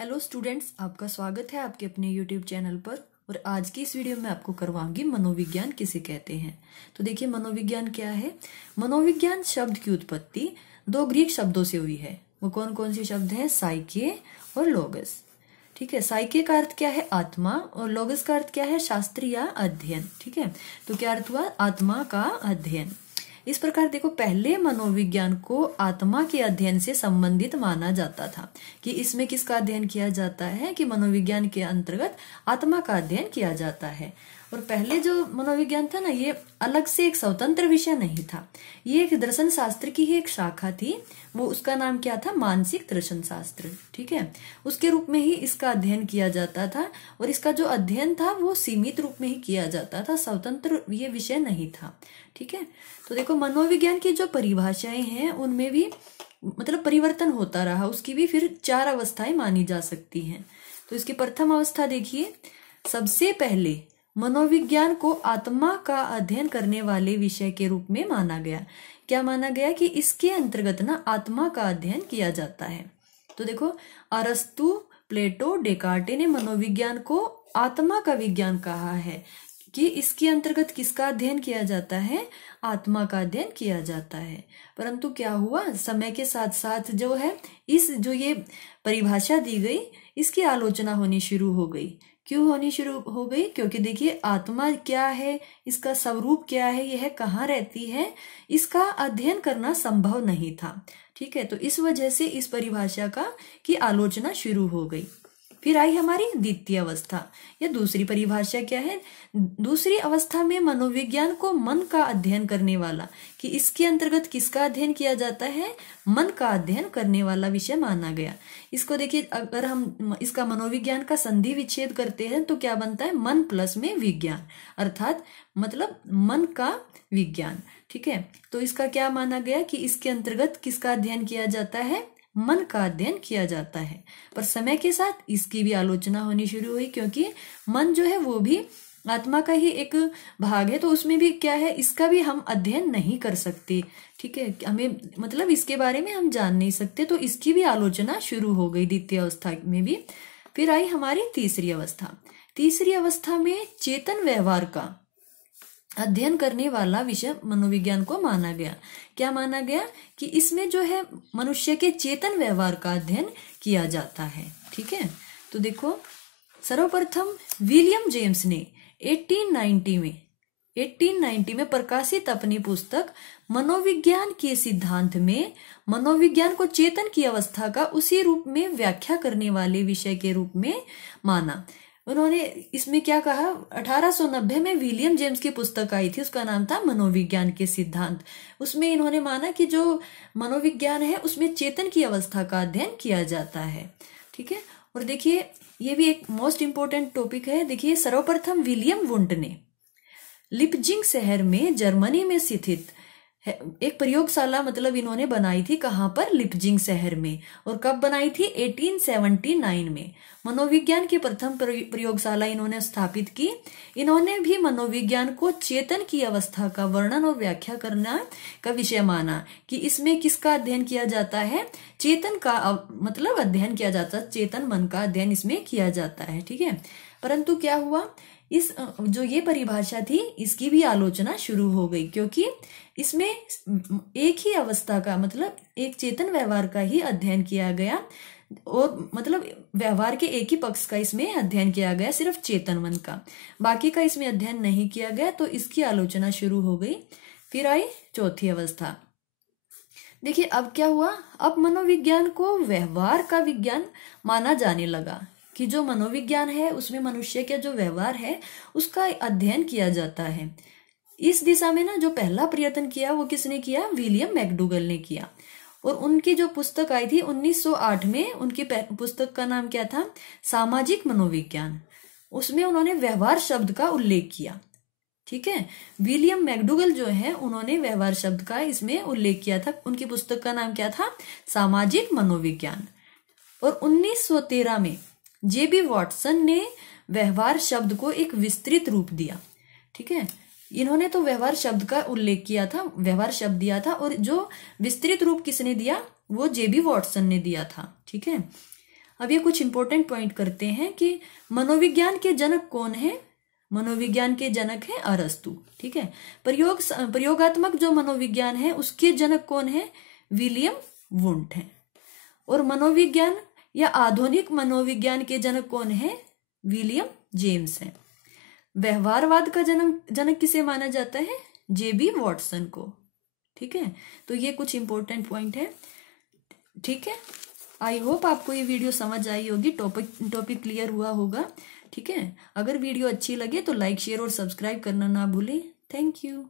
Hello students, आपका स्वागत है आपके अपने यूट्यूब चैनल पर। और आज की इस वीडियो में आपको करवाऊंगी मनोविज्ञान किसे कहते हैं। तो देखिए, मनोविज्ञान क्या है। मनोविज्ञान शब्द की उत्पत्ति दो ग्रीक शब्दों से हुई है। वो कौन कौन से शब्द हैं? साइके और लोगस। ठीक है, साइके का अर्थ क्या है? आत्मा। और लोगस का अर्थ क्या है? शास्त्र या अध्ययन। ठीक है, तो क्या अर्थ हुआ? आत्मा का अध्ययन। इस प्रकार देखो, पहले मनोविज्ञान को आत्मा के अध्ययन से संबंधित माना जाता था कि इसमें किसका अध्ययन किया जाता है कि मनोविज्ञान के अंतर्गत आत्मा का अध्ययन किया जाता है। और पहले जो मनोविज्ञान था ना, ये अलग से एक स्वतंत्र विषय नहीं था। ये एक दर्शन शास्त्र की ही एक शाखा थी। वो उसका नाम क्या था? मानसिक दर्शन शास्त्र। ठीक है, उसके रूप में ही इसका अध्ययन किया जाता था। और इसका जो अध्ययन था वो सीमित रूप में ही किया जाता था, स्वतंत्र ये विषय नहीं था। ठीक है, तो देखो, मनोविज्ञान की जो परिभाषाएं हैं उनमें भी मतलब परिवर्तन होता रहा। उसकी भी फिर 4 अवस्थाएं मानी जा सकती हैं। तो इसकी प्रथम अवस्था देखिए, सबसे पहले मनोविज्ञान को आत्मा का अध्ययन करने वाले विषय के रूप में माना गया। क्या माना गया? कि इसके अंतर्गत ना आत्मा का अध्ययन किया जाता है। तो देखो, अरस्तु, प्लेटो, डेकार्टे ने मनोविज्ञान को आत्मा का विज्ञान कहा है कि इसके अंतर्गत किसका अध्ययन किया जाता है? आत्मा का अध्ययन किया जाता है। परंतु क्या हुआ, समय के साथ साथ जो है इस जो ये परिभाषा दी गई, इसकी आलोचना होनी शुरू हो गई। क्यों होनी शुरू हो गई? क्योंकि देखिए, आत्मा क्या है, इसका स्वरूप क्या है, यह कहाँ रहती है, इसका अध्ययन करना संभव नहीं था। ठीक है, तो इस वजह से इस परिभाषा की आलोचना शुरू हो गई। फिर आई हमारी द्वितीय अवस्था या दूसरी परिभाषा। क्या है? दूसरी अवस्था में मनोविज्ञान को मन का अध्ययन करने वाला, कि इसके अंतर्गत किसका अध्ययन किया जाता है? मन का अध्ययन करने वाला विषय माना गया। इसको देखिए, अगर हम इसका मनोविज्ञान का संधि विच्छेद करते हैं तो क्या बनता है? मन प्लस में विज्ञान, अर्थात मतलब मन का विज्ञान। ठीक है, तो इसका क्या माना गया कि इसके अंतर्गत किसका अध्ययन किया जाता है? मन का अध्ययन किया जाता है। पर समय के साथ इसकी भी आलोचना होनी शुरू हुई, क्योंकि मन जो है वो भी आत्मा का ही एक भाग है। तो उसमें भी क्या है, इसका भी हम अध्ययन नहीं कर सकते। ठीक है, हमें मतलब इसके बारे में हम जान नहीं सकते। तो इसकी भी आलोचना शुरू हो गई द्वितीय अवस्था में भी। फिर आई हमारी तीसरी अवस्था। तीसरी अवस्था में चेतन व्यवहार का अध्ययन करने वाला विषय मनोविज्ञान को माना गया। क्या माना गया? कि इसमें जो है मनुष्य के चेतन व्यवहार का अध्ययन किया जाता है। ठीक है, तो देखो, सर्वप्रथम विलियम जेम्स ने 1890 में प्रकाशित अपनी पुस्तक मनोविज्ञान के सिद्धांत में मनोविज्ञान को चेतन की अवस्था का उसी रूप में व्याख्या करने वाले विषय के रूप में माना। उन्होंने इसमें क्या कहा? 1890 में विलियम जेम्स की पुस्तक आई थी, उसका नाम था मनोविज्ञान के सिद्धांत। उसमें इन्होंने माना कि जो मनोविज्ञान है उसमें चेतन की अवस्था का अध्ययन किया जाता है। ठीक है, और देखिए, ये भी एक मोस्ट इंपोर्टेंट टॉपिक है। देखिए, सर्वप्रथम विलियम वुंट ने लिपजिंग शहर में जर्मनी में स्थित एक प्रयोगशाला मतलब इन्होंने बनाई थी। कहाँ पर? लिपजिंग शहर में। और कब बनाई थी? 1879 में। मनोविज्ञान की प्रथम प्रयोगशाला इन्होंने स्थापित की। इन्होंने भी मनोविज्ञान को चेतन की अवस्था का वर्णन और व्याख्या करना का विषय माना, कि इसमें किसका अध्ययन किया जाता है? चेतन का मतलब अध्ययन किया जाता है, चेतन मन का अध्ययन इसमें किया जाता है। ठीक है, परंतु क्या हुआ, इस जो ये परिभाषा थी इसकी भी आलोचना शुरू हो गई, क्योंकि इसमें एक ही अवस्था का मतलब एक चेतन व्यवहार का ही अध्ययन किया गया। और मतलब व्यवहार के एक ही पक्ष का इसमें अध्ययन किया गया, सिर्फ चेतन मन का, बाकी का इसमें अध्ययन नहीं किया गया। तो इसकी आलोचना शुरू हो गई। फिर आई चौथी अवस्था। देखिए, अब क्या हुआ, अब मनोविज्ञान को व्यवहार का विज्ञान माना जाने लगा, कि जो मनोविज्ञान है उसमें मनुष्य के जो व्यवहार है उसका अध्ययन किया जाता है। इस दिशा में ना जो पहला प्रयत्न किया वो किसने किया? विलियम मैकडूगल ने किया। और उनकी जो पुस्तक आई थी 1908 में, उनकी पुस्तक का नाम क्या था? सामाजिक मनोविज्ञान। उसमें उन्होंने व्यवहार शब्द का उल्लेख किया। ठीक है, विलियम मैकडूगल जो है उन्होंने व्यवहार शब्द का इसमें उल्लेख किया था। उनकी पुस्तक का नाम क्या था? सामाजिक मनोविज्ञान। और 1913 में जेबी वॉटसन ने व्यवहार शब्द को एक विस्तृत रूप दिया। ठीक है, इन्होंने तो व्यवहार शब्द का उल्लेख किया था, व्यवहार शब्द दिया था, और जो विस्तृत रूप किसने दिया? वो जेबी वॉटसन ने दिया था। ठीक है, अब ये कुछ इंपॉर्टेंट पॉइंट करते हैं कि मनोविज्ञान के जनक कौन है। मनोविज्ञान के जनक है अरस्तु, ठीक है। प्रयोगात्मक जो मनोविज्ञान है उसके जनक कौन है, विलियम वुंट है। और मनोविज्ञान या आधुनिक मनोविज्ञान के जनक कौन है, विलियम जेम्स है। व्यवहारवाद का जनक किसे माना जाता है, जेबी वॉटसन को, ठीक है। तो ये कुछ इंपॉर्टेंट पॉइंट है, ठीक है। आई होप आपको ये वीडियो समझ आई होगी, टॉपिक क्लियर हुआ होगा, ठीक है। अगर वीडियो अच्छी लगे तो लाइक शेयर और सब्सक्राइब करना ना भूलें। Thank you.